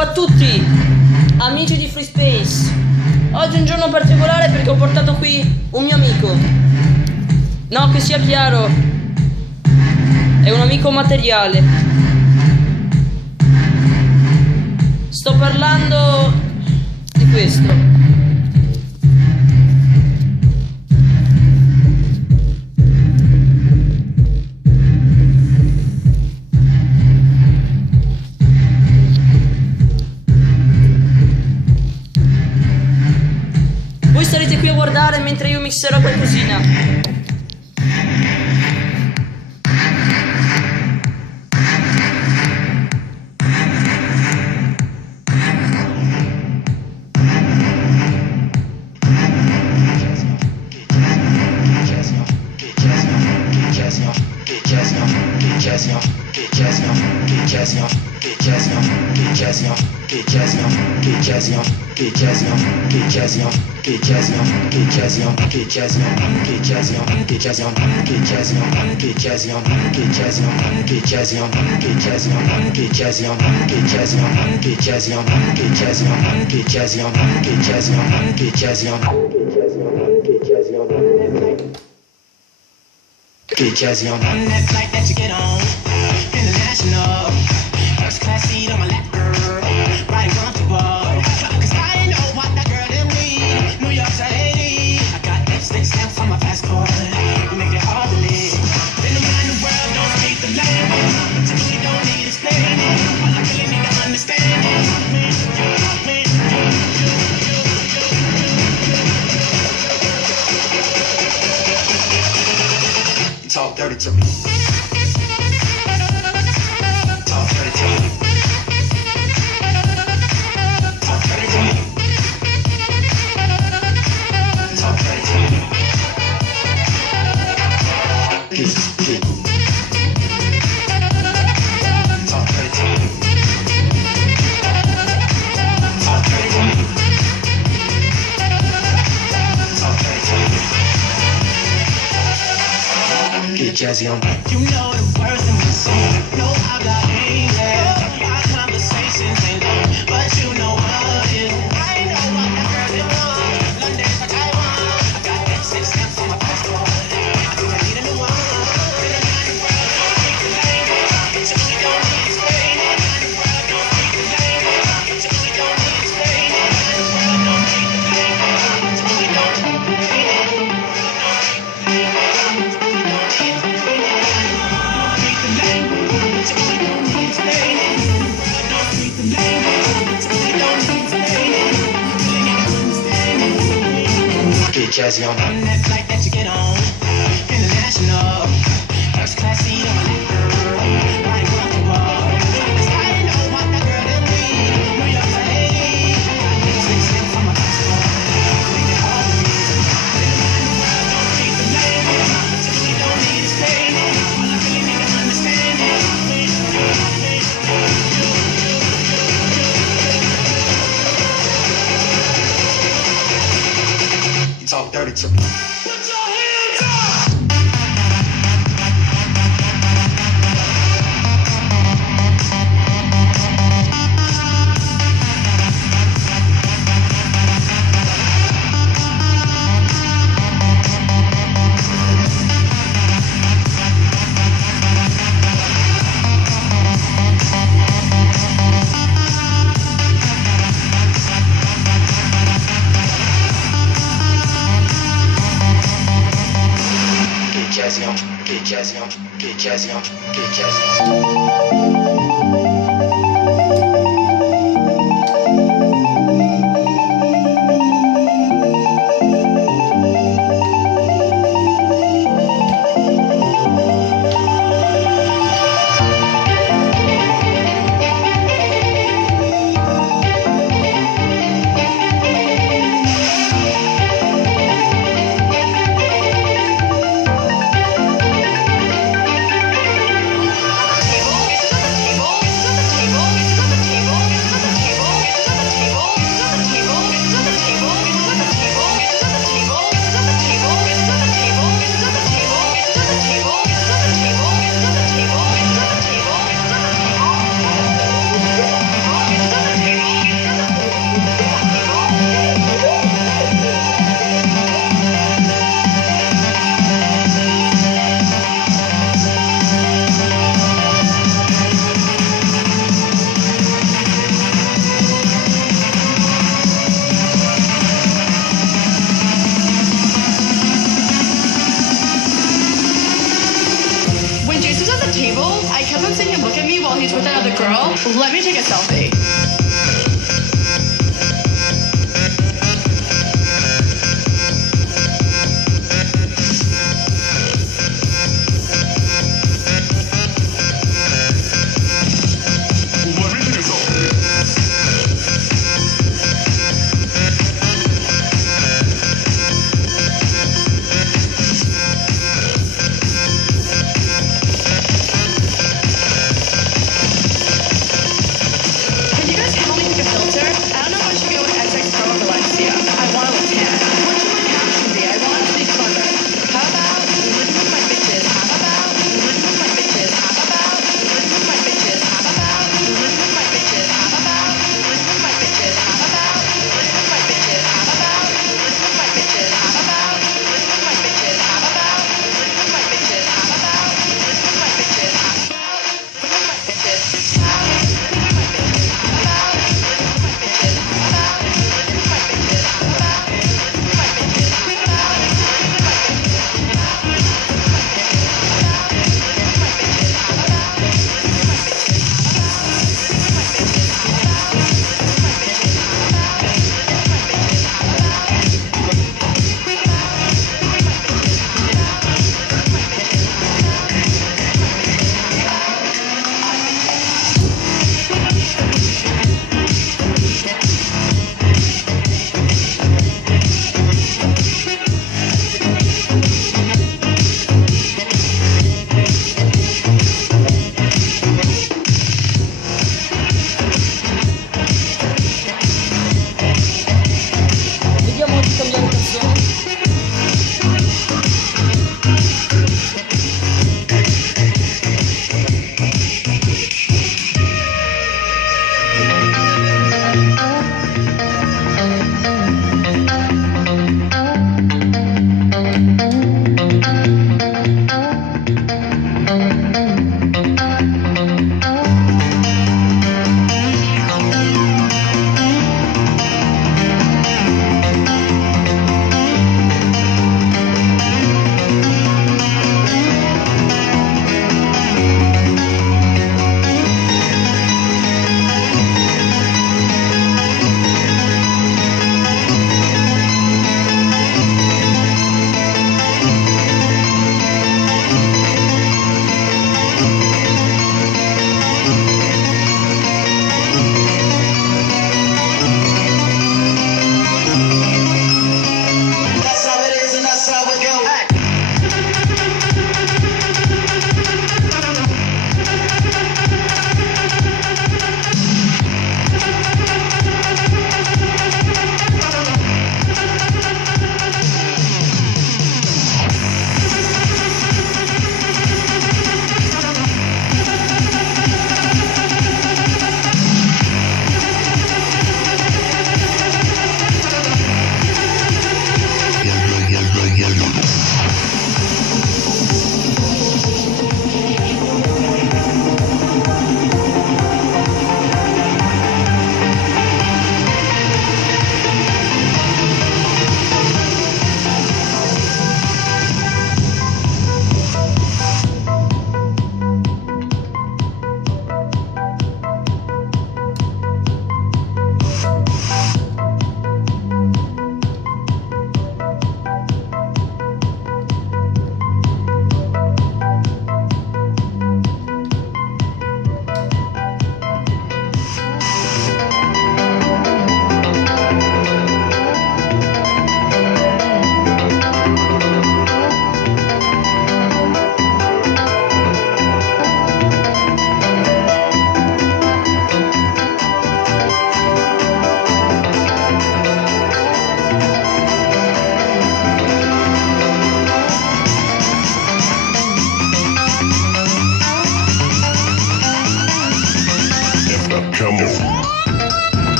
Ciao a tutti, amici di Free Space. Oggi è un giorno particolare perché ho portato qui un mio amico. No, che sia chiaro, è un amico materiale. Sto parlando di questo. Voi starete qui a guardare mentre io mixerò qualcosina. On that flight that you get on, international, first class seat on my lap, girl, riding comfortable, 'cause I know what that girl them need, New York to Haiti, I got lipstick stamps on my passport, you make it hard to live, been around the world, don't speak the language, but you don't need explaining, all I really need to understand is me. Talk dirty to me. Talk dirty to me. Talk dirty to me. Talk dirty to me. Get. Talk dirty to me. Talk dirty to me. Talk dirty to me. Get jazzy on me. You know the words in my song. No habla inglés. My conversations ain't long, but you know what it is. I know what that girl they want. London for Taiwan. I got that 6 stamps on my passport. I think I need a new one. Been around the world, don't speak the language, but you really don't need explaining. The world don't speak the language, but you really don't need explaining. The world don't speak the language, but you really don't need explaining. Get jazzy on that flight that you get on, international, first class seat on my lap, girl, riding comfortable, 'cause I know what that girl them need, New York to Haiti, got lipstick stamps on my passport, make it hard to leave, been around the world, don't speak the language, but you really don't need explaining, all I really need to understand is me. Talk dirty to me. Put your hands up! Get jazzy on, get jazzy on, get jazzy on. Let me take a selfie. Let me take a selfie. Have you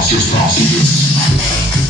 Suspense.